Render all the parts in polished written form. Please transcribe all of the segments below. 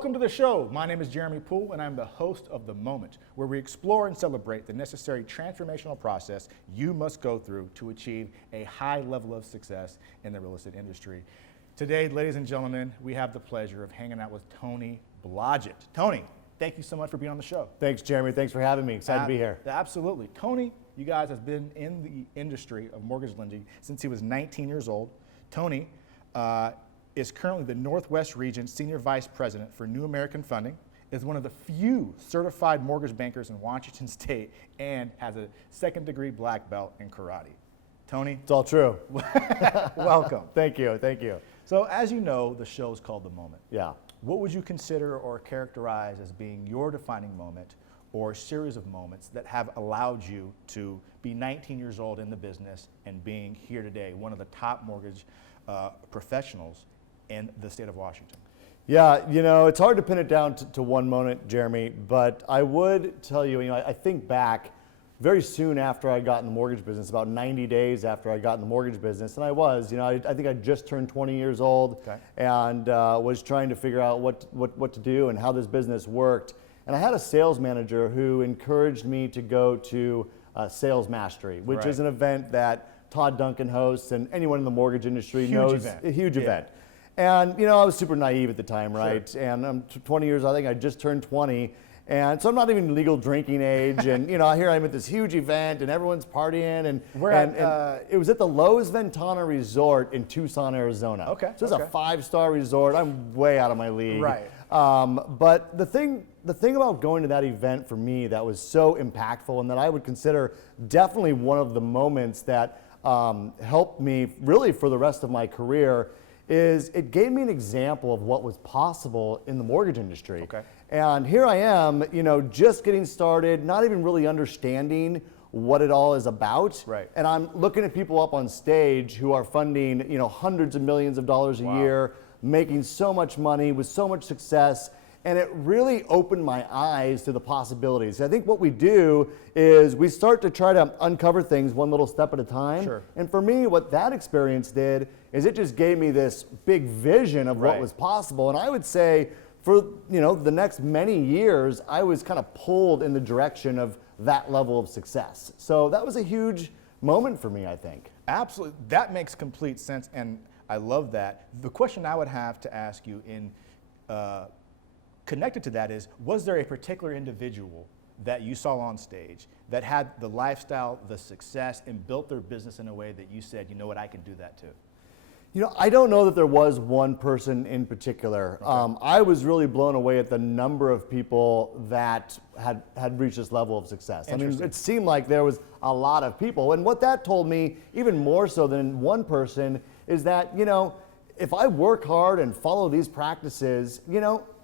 Welcome to the show. My name is Jeremy Poole, and I'm the host of The Moment, where we explore and celebrate the necessary transformational process you must go through to achieve a high level of success in the real estate industry. Today, ladies and gentlemen, we have the pleasure of hanging out with Tony Blodgett. Tony, thank you so much for being on the show. Thanks, Jeremy. Thanks for having me. Excited to be here. Absolutely. Tony, you guys have been in the industry of mortgage lending since he was 19 years old. Tony is currently the Northwest Region Senior Vice President for New American Funding, is one of the few certified mortgage bankers in Washington State, and has a second-degree black belt in karate. Tony? It's all true. Welcome. Thank you, thank you. So as you know, the show is called The Moment. Yeah. What would you consider or characterize as being your defining moment or series of moments that have allowed you to be 19 years old in the business and being here today, one of the top mortgage professionals in the state of Washington? Yeah, you know, it's hard to pin it down to one moment, Jeremy, but I would tell you, I think back very soon after I got in the mortgage business, about 90 days after I got in the mortgage business, and I think I just turned 20 years old. Okay. And was trying to figure out what to do and how this business worked. And I had a sales manager who encouraged me to go to Sales Mastery, which is an event that Todd Duncan hosts, and anyone in the mortgage industry knows. A huge event. And I was super naive at the time, right? Sure. And I'm 20 years, I think I just turned 20. And so I'm not even legal drinking age. And here I'm at this huge event and everyone's partying. And it was at the Lowe's Ventana Resort in Tucson, Arizona. Okay. So it's a 5-star resort. I'm way out of my league. Right. But the thing about going to that event for me that was so impactful and that I would consider definitely one of the moments that helped me really for the rest of my career is it gave me an example of what was possible in the mortgage industry. Okay. And here I am, just getting started, not even really understanding what it all is about. Right. And I'm looking at people up on stage who are funding, hundreds of millions of dollars a year, making so much money with so much success. And it really opened my eyes to the possibilities. I think what we do is we start to try to uncover things one little step at a time. Sure. And for me, what that experience did is it just gave me this big vision of what was possible. And I would say for the next many years, I was kind of pulled in the direction of that level of success. So that was a huge moment for me, I think. Absolutely. That makes complete sense, and I love that. The question I would have to ask you in connected to that is, was there a particular individual that you saw on stage that had the lifestyle, the success, and built their business in a way that you said, you know what, I can do that too? I don't know that there was one person in particular. Okay. I was really blown away at the number of people that had reached this level of success. I mean, it seemed like there was a lot of people. And what that told me, even more so than one person, is that, if I work hard and follow these practices,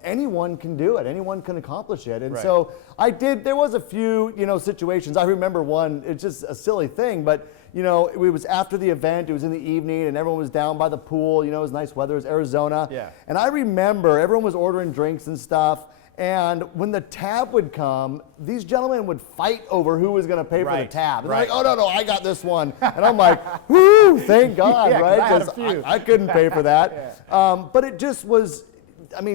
anyone can do it. Anyone can accomplish it. And so I did. There was a few, situations. I remember one. It's just a silly thing, but it was after the event. It was in the evening, and everyone was down by the pool. It was nice weather. It was Arizona. Yeah. And I remember everyone was ordering drinks and stuff. And when the tab would come, these gentlemen would fight over who was going to pay for the tab. And they're like, oh, no, I got this one. And I'm like, whoo, thank God, right? I had a few. I couldn't pay for that. But it just was,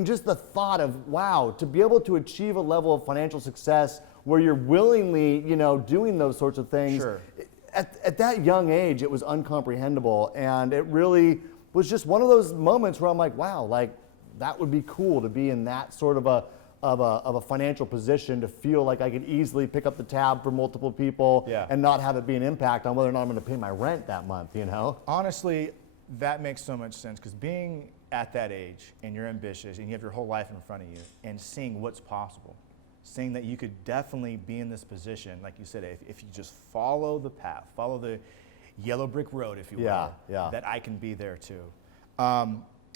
just the thought of, wow, to be able to achieve a level of financial success where you're willingly, doing those sorts of things. Sure. At that young age, it was incomprehensible. And it really was just one of those moments where I'm like, wow, like that would be cool to be in that sort of a financial position, to feel like I could easily pick up the tab for multiple people and not have it be an impact on whether or not I'm going to pay my rent that month, Honestly, that makes so much sense, because being at that age and you're ambitious and you have your whole life in front of you and seeing what's possible, seeing that you could definitely be in this position, like you said, if you just follow the path, follow the yellow brick road, if you will, that I can be there too.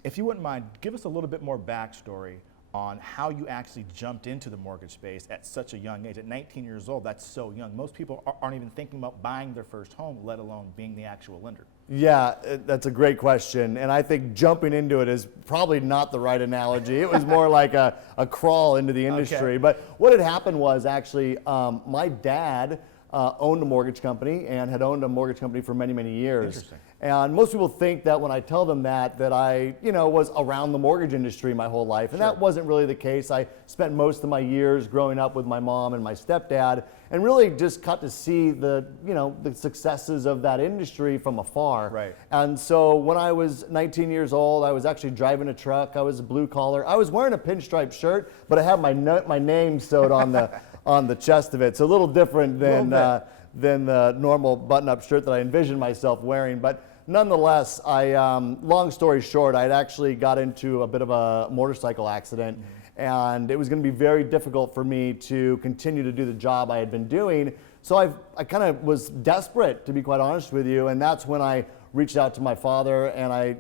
If you wouldn't mind, give us a little bit more backstory on how you actually jumped into the mortgage space at such a young age. At 19 years old, that's so young. Most people aren't even thinking about buying their first home, let alone being the actual lender. Yeah, that's a great question. And I think jumping into it is probably not the right analogy. It was more like a crawl into the industry. Okay. But what had happened was actually my dad owned a mortgage company and had owned a mortgage company for many, many years. Interesting. And most people think that when I tell them that I, was around the mortgage industry my whole life. And that wasn't really the case. I spent most of my years growing up with my mom and my stepdad and really just got to see the successes of that industry from afar. Right. And so when I was 19 years old, I was actually driving a truck. I was a blue collar. I was wearing a pinstripe shirt, but I had my name sewed on the chest of it. So a little different than the normal button-up shirt that I envisioned myself wearing. But nonetheless, long story short, I had actually got into a bit of a motorcycle accident, and it was going to be very difficult for me to continue to do the job I had been doing. So I kind of was desperate, to be quite honest with you, and that's when I reached out to my father, and I,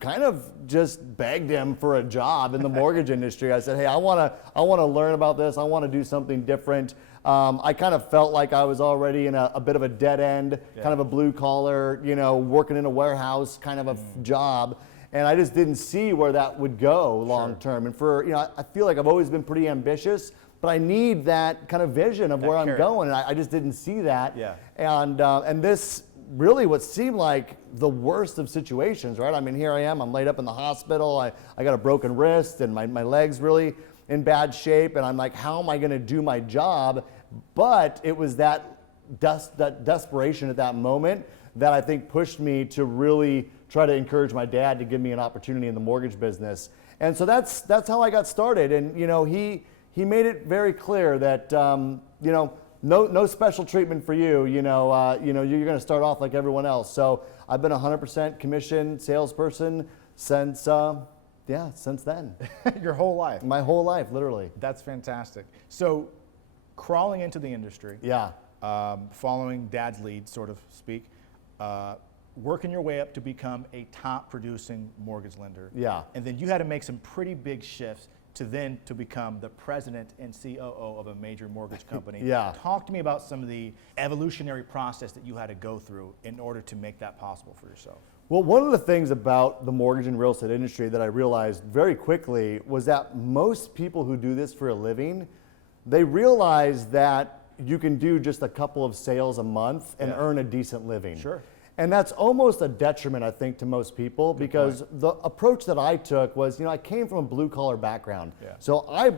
kind of just begged him for a job in the mortgage industry. I said, hey, I want to learn about this. I want to do something different. I kind of felt like I was already in a bit of a dead end, kind of a blue collar, working in a warehouse kind of a job. And I just didn't see where that would go long term. And I feel like I've always been pretty ambitious, but I need that kind of vision of where I'm going. And I just didn't see that. Yeah. And this really what seemed like the worst of situations, right? I mean, here I am, I'm laid up in the hospital. I got a broken wrist and my leg's really in bad shape, and I'm like, how am I going to do my job? But it was that desperation at that moment that I think pushed me to really try to encourage my dad to give me an opportunity in the mortgage business. And so that's how I got started. And he made it very clear that no special treatment for you. You're going to start off like everyone else. So I've been a 100% commission salesperson since then. Your whole life. My whole life, literally. That's fantastic. So, crawling into the industry. Yeah. Following dad's lead, sort of speak. Working your way up to become a top producing mortgage lender. Yeah. And then you had to make some pretty big shifts to become the president and COO of a major mortgage company. Yeah. Talk to me about some of the evolutionary process that you had to go through in order to make that possible for yourself. Well, one of the things about the mortgage and real estate industry that I realized very quickly was that most people who do this for a living, they realize that you can do just a couple of sales a month and earn a decent living. Sure. And that's almost a detriment, I think, to most people because the approach that I took was, I came from a blue collar background. Yeah. So I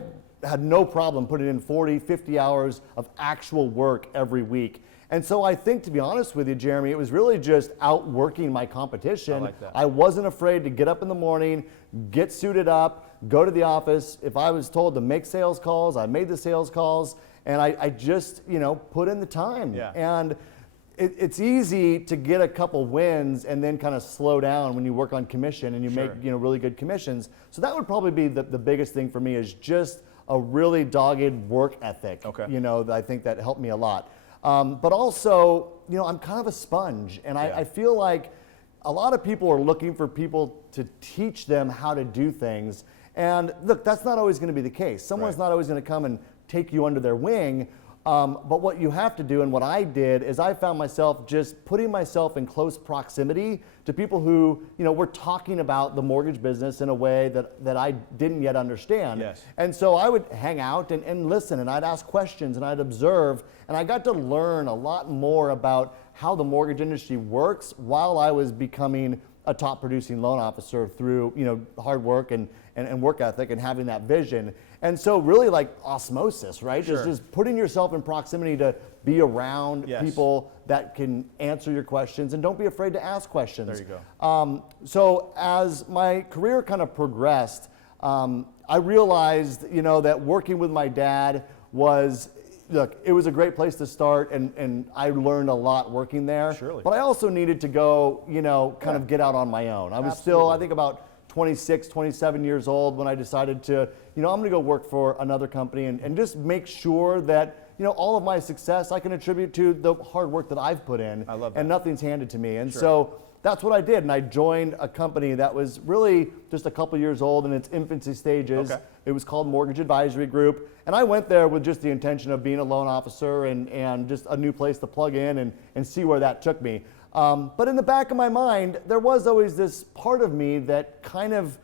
had no problem putting in 40, 50 hours of actual work every week. And so I think, to be honest with you, Jeremy, it was really just outworking my competition. I like that. I wasn't afraid to get up in the morning, get suited up, go to the office. If I was told to make sales calls, I made the sales calls, and I just, put in the time. Yeah. And it's easy to get a couple wins and then kind of slow down when you work on commission and you make really good commissions. So that would probably be the biggest thing for me is just a really dogged work ethic. Okay. That I think that helped me a lot. But also, I'm kind of a sponge, and I feel like a lot of people are looking for people to teach them how to do things. And look, that's not always going to be the case. Someone's not always going to come and take you under their wing. But what you have to do, and what I did, is I found myself just putting myself in close proximity to people who, were talking about the mortgage business in a way that I didn't yet understand. Yes. And so I would hang out and listen, and I'd ask questions, and I'd observe, and I got to learn a lot more about how the mortgage industry works while I was becoming a top producing loan officer through, hard work and work ethic and having that vision. And so really like osmosis, right? Sure. Just putting yourself in proximity to be around people that can answer your questions, and don't be afraid to ask questions. There you go. So as my career kind of progressed, I realized, that working with my dad was, look, it was a great place to start, and I learned a lot working there. Surely. But I also needed to go, kind of get out on my own. I was still, I think, about 26, 27 years old when I decided to, I'm going to go work for another company and just make sure that, all of my success I can attribute to the hard work that I've put in. I love that. And nothing's handed to me. And so that's what I did. And I joined a company that was really just a couple years old in its infancy stages. Okay. It was called Mortgage Advisory Group. And I went there with just the intention of being a loan officer and just a new place to plug in and see where that took me. But in the back of my mind, there was always this part of me that kind of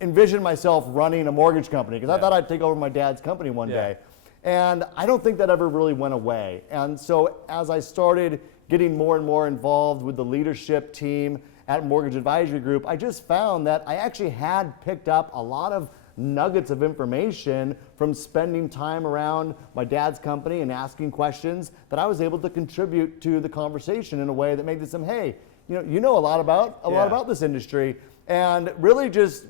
envisioned myself running a mortgage company because I thought I'd take over my dad's company one day. And I don't think that ever really went away. And so as I started getting more and more involved with the leadership team at Mortgage Advisory Group, I just found that I actually had picked up a lot of nuggets of information from spending time around my dad's company and asking questions that I was able to contribute to the conversation in a way that made it seem, hey, you know a lot about this industry, and really just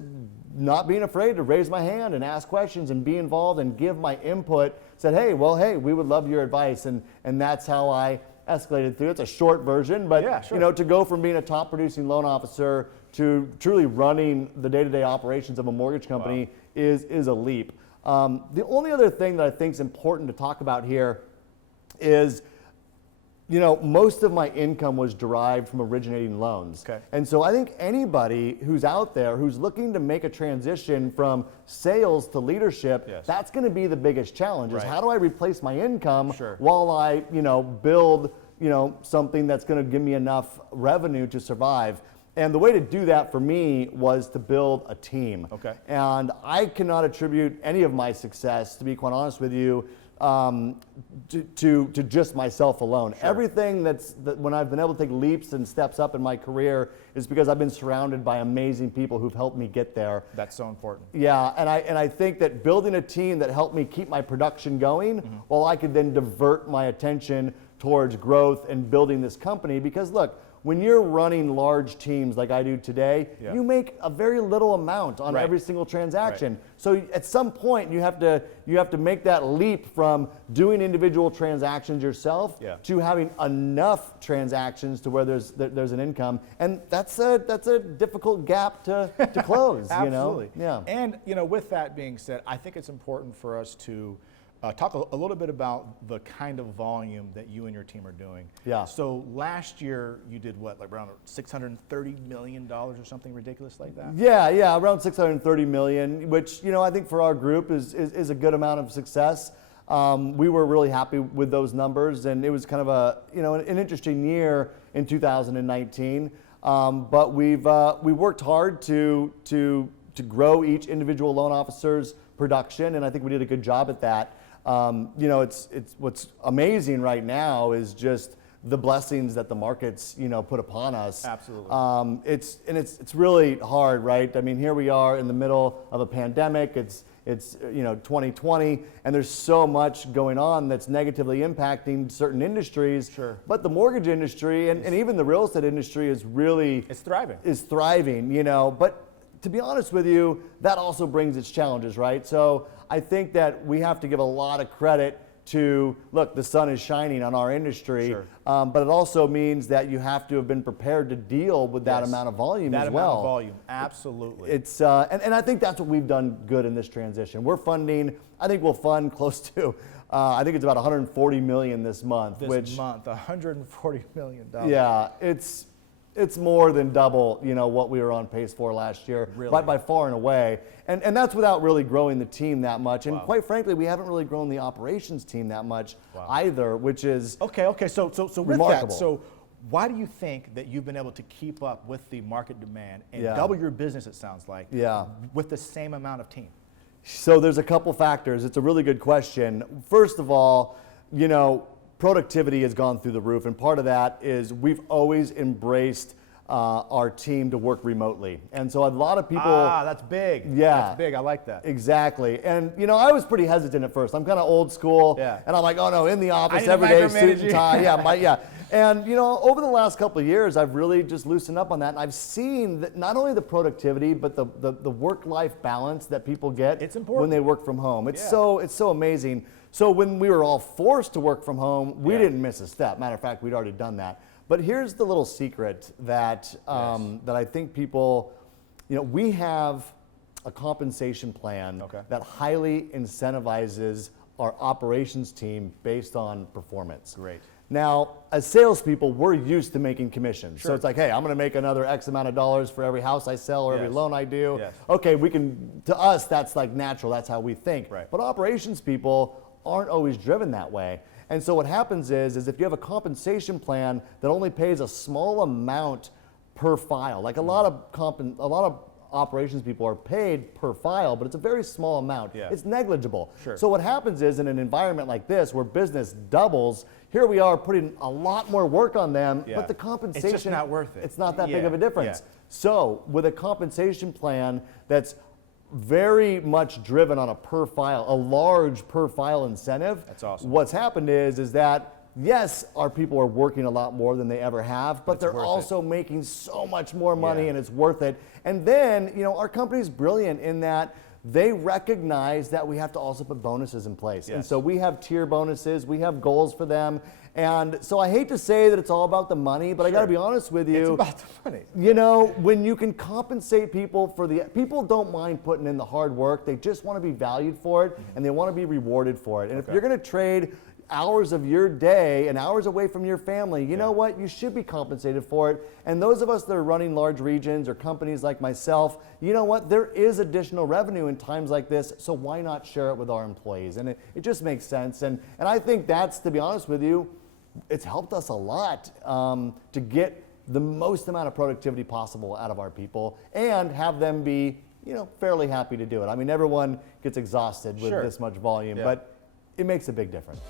not being afraid to raise my hand and ask questions and be involved and give my input. Said, hey, we would love your advice, and that's how I escalated through. It's a short version, but yeah, sure. To go from being a top producing loan officer to truly running the day-to-day operations of a mortgage company wow. is a leap. The only other thing that I think is important to talk about here is, most of my income was derived from originating loans. Okay. And so I think anybody who's out there who's looking to make a transition from sales to leadership, yes. that's going to be the biggest challenge. Is Right. how do I replace my income Sure. while I, build, something that's going to give me enough revenue to survive. And the way to do that for me was to build a team. Okay. And I cannot attribute any of my success, to be quite honest with you, to just myself alone. Sure. Everything that when I've been able to take leaps and steps up in my career is because I've been surrounded by amazing people who've helped me get there. That's so important. Yeah, and I think that building a team that helped me keep my production going, while I could then divert my attention towards growth and building this company. Because look, when you're running large teams like I do today, Yeah. you make a very little amount on Right. every single transaction. Right. So at some point you have to make that leap from doing individual transactions yourself Yeah. to having enough transactions to where there's an income, and that's a difficult gap to close. Absolutely. Yeah. And with that being said, I think it's important for us to talk a little bit about the kind of volume that you and your team are doing. Yeah. So last year you did what, like around $630 million or something ridiculous like that? Yeah, around 630 million, which I think for our group is a good amount of success. We were really happy with those numbers, and it was kind of an interesting year in 2019. But we worked hard to grow each individual loan officer's production, and I think we did a good job at that. It's what's amazing right now is just the blessings that the markets put upon us. Absolutely. It's really hard, right? I mean, here we are in the middle of a pandemic. It's 2020, and there's so much going on that's negatively impacting certain industries. Sure. But the mortgage industry and even the real estate industry is thriving. But to be honest with you, that also brings its challenges, right? So I think that we have to give a lot of credit to, look, the sun is shining on our industry, Sure. But it also means that you have to have been prepared to deal with that Yes. amount of volume That as amount well. of volume, absolutely. It's and I think that's what we've done good in this transition. We're funding, I think we'll fund close to, I think it's about 140 million this month. $140 million. Yeah, it's more than double, what we were on pace for last year, Really? by far and away. And that's without really growing the team that much. And Wow. quite frankly, we haven't really grown the operations team that much Wow. either, which is Okay. So with remarkable. that, so why do you think that you've been able to keep up with the market demand and Yeah. double your business, it sounds like, Yeah. with the same amount of team? So there's a couple factors. It's a really good question. First of all, productivity has gone through the roof, and part of that is we've always embraced our team to work remotely. And so a lot of people... That's big. Yeah. That's big. I like that. Exactly. And, I was pretty hesitant at first. I'm kind of old school. Yeah. And I'm like, oh no, in the office need to every day, micromanage suit and you. tie. Yeah. And, over the last couple of years, I've really just loosened up on that. And I've seen that not only the productivity, but the work-life balance that people get It's important. when they work from home. It's Yeah. so amazing. So when we were all forced to work from home, we Yeah. didn't miss a step. Matter of fact, we'd already done that. But here's the little secret that that I think people, we have a compensation plan Okay. that highly incentivizes our operations team based on performance. Great. Now, as salespeople, we're used to making commissions. So Sure. it's like, hey, I'm going to make another X amount of dollars for every house I sell or every Yes. loan I do. Yes. Okay, to us, that's like natural. That's how we think. Right. But operations people aren't always driven that way. And so what happens is if you have a compensation plan that only pays a small amount per file, like a lot of operations people are paid per file, but it's a very small amount. Yeah. It's negligible. Sure. So what happens is in an environment like this where business doubles, here we are putting a lot more work on them, Yeah. but the compensation, it's just not worth it. it's not that big Yeah. of a difference. Yeah. So with a compensation plan that's very much driven on a per file, a large per file incentive. That's awesome. What's happened is that yes, our people are working a lot more than they ever have, but it's they're worth it. also making so much more money Yeah. and it's worth it. And then, our company's brilliant in that they recognize that we have to also put bonuses in place. And Yes. so we have tier bonuses, we have goals for them. And so I hate to say that it's all about the money, but I got to Sure. be honest with It's you. about the money. When you can compensate people people don't mind putting in the hard work. They just want to be valued for it and they want to be rewarded for it. And if Okay. you're going to trade hours of your day and hours away from your family, you know what? You should be compensated for it. And those of us that are running large regions or companies like myself, you know what? There is additional revenue in times like this, so why not share it with our employees? And it just makes sense. And I think that's, to be honest with you, it's helped us a lot to get the most amount of productivity possible out of our people and have them be, fairly happy to do it. I mean, everyone gets exhausted with Sure. this much volume, Yeah. but it makes a big difference.